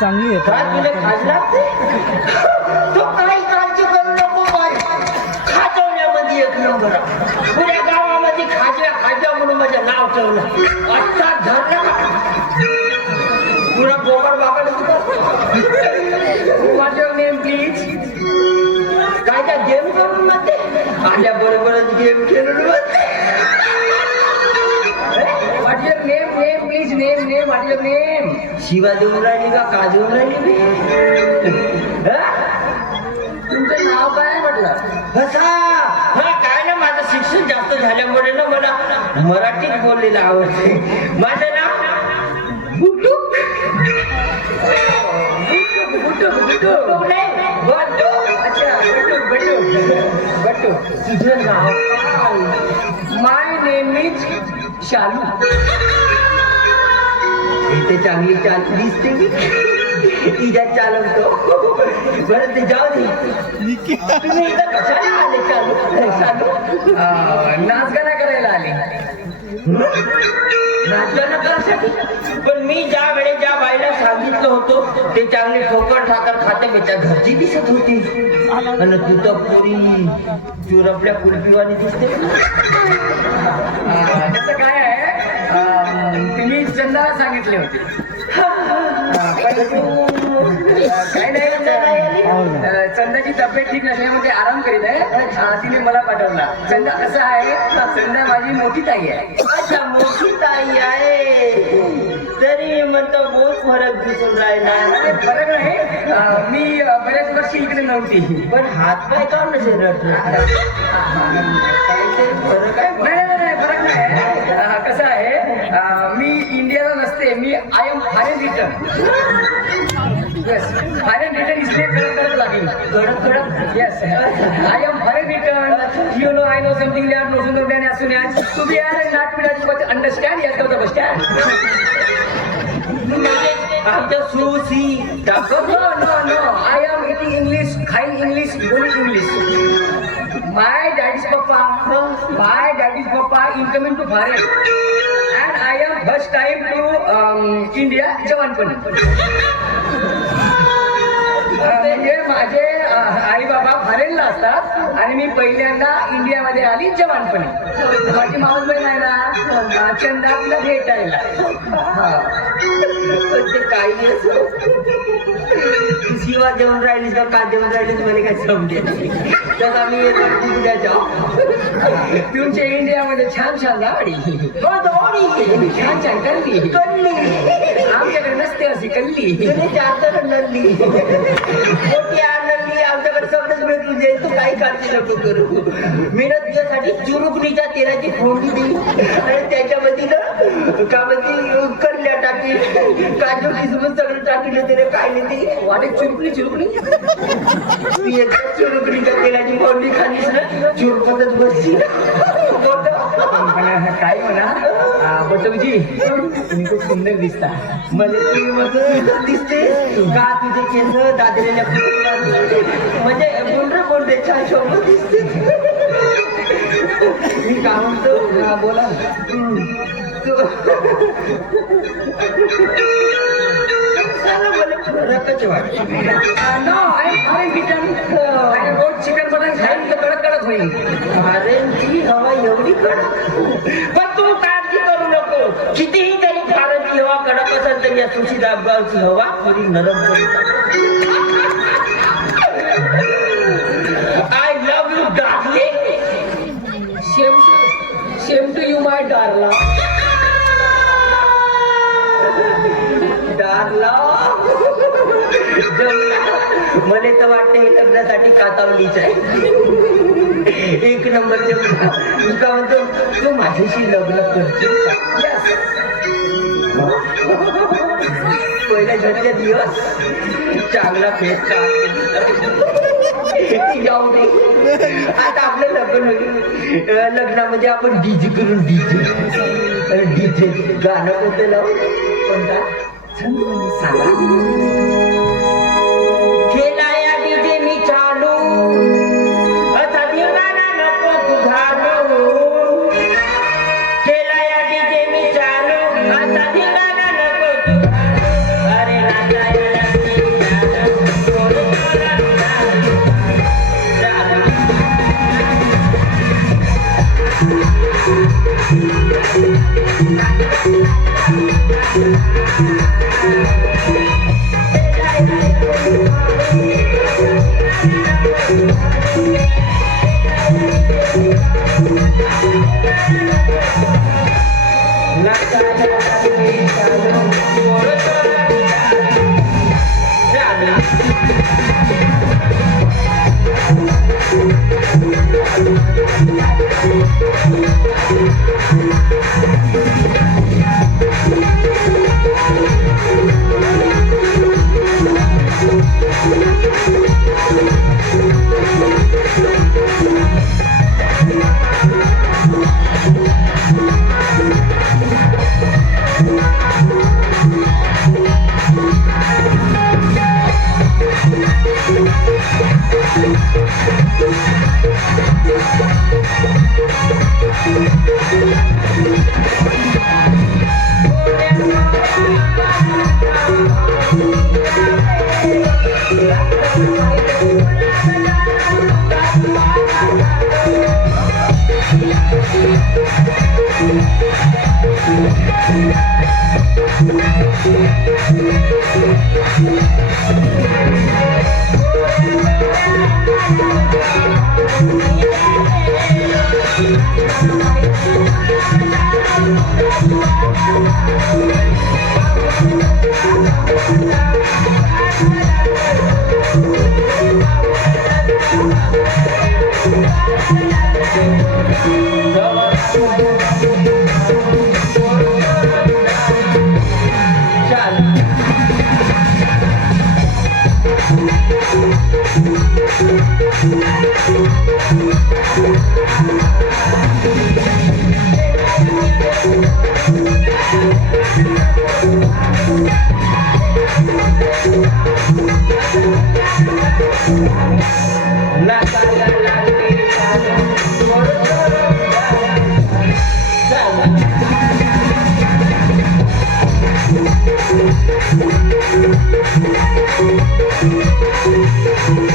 चांगली आहे तुला खाज लागते तू काही काळजी करू नको बाई खाजवण्यामध्ये एक नंबर पुऱ्या गावामध्ये खाज्या म्हणून माझं नाव ठेवलं आता धरलं का पुरा बोकड बाकड माझं नेम प्लीज काय त्या गेम करून म्हणते आल्या बरोबरच गेम खेळून म्हणते What's your name? Name, please. Name. What is your name? Shiva देऊन राहिली का देऊन राहिली तुमचं नाव काय म्हटलं काय ना माझं शिक्षण जास्त झाल्यामुळे ना मला मराठीत बोललेलं आवडते माझं नाव बुटूक बट्टू तुझं नाव माय नेम इज शालू इथे चांगली चाल दिसते मी तिच्या चालवतो बरं ते जाऊ दे तुम्ही इथं कशाला आले शालू नाच गाणं करायला आले नाच गाणं करायसाठी पण मी ज्या वेळेस ज्या बाईला सांगितलं होतं ते चांगले ठोकर ठाकर खाते त्याच्या घरची दिसत होती आणि तू तर पुरी चुरपल्या कुलपीवानी दिसते त्याचं काय आहे तुम्ही चंदाला सांगितले होते काय नाही चंदाची तब्येत ठीक नसल्यामुळे आराम करीत आहे तिने मला पाठवला चंदा कसं आहे चंदा माझी मोठी ताई आहे अच्छा मोठी ताई आहे तरी म्हणतो बहुत फरक दिसून राहिला फरक नाही मी बऱ्याच वर्षी इकडे नव्हती पण हात पाय का नसेल फरक आहे नाही फरक नाही कसं आहे मी इंडियाला नसते मी I am foreign return foreign return इसलिए कडक लागेल कडक yes I am foreign return you know I know something that no सुनो then as soon as to be and not be able to understand yes the understand after sushi no I am eating English खाईन English bowling English my daddy's papa incoming to foreign and I am first time to India जवानपणी म्हणजे माझे आई बाबा फॉरेनला असतात आणि मी पहिल्यांदा इंडियामध्ये आली जवानपणी माझी मावस बहीण आहे ना चंदा तिला भेटायला काही शिवा देऊन राहिलीस का देऊन राहिलीस मला काय समजेल तर आम्ही तुमच्या इंडियामध्ये छान गाडी छान कल्ली आमच्याकडे नसते अशी कल्ली नल्ली मोठी आनंदी आमच्याकडे सगळंच भेटून जाईल तू काही काळजी नको करू मी ना तुझ्यासाठी चुरुकणीच्या तेलाची फोडणी देईल आणि त्याच्यामध्ये ना का म्हणजे कल्ल्या टाकी काजू किसमून सगळं टाकलं त्याने काय नाही ते वाटे चुरुकणी तू एकदा चुरुकणीच्या तेलाची फोडणी खालीस ना चुरपतच बसची काय म्हणा बटवजी तुम्ही खूप सुंदर दिसता मला तुम्ही मस्त दिसते का तुझे केस दादलेल्या म्हणजे बोलते छान शोभत दिसते मी का म्हणतो बोला चिकन बनवून खाईल तर कडक होईल फारेनची हवा एवढी कडक पण तू काळजी करू नको कितीही तरी फारेनची हवा कडक असेल तर या तुळशी दाबगावची हवा थोडी नरम करू I love you darling same to you my डार्ला मला तर वाटतं हे लग्नासाठी कातावलीच आहे एक नंबर मी का म्हणतो तू माझ्याशी लग्न करशील पहिल्या घरचे दिवस चांगला फेस जाऊ दे आता आपलं लग्न होईल लग्नामध्ये आपण डीजे करून डीजे गाणं कोणतं लावू कोणता सांगा हे Thank you.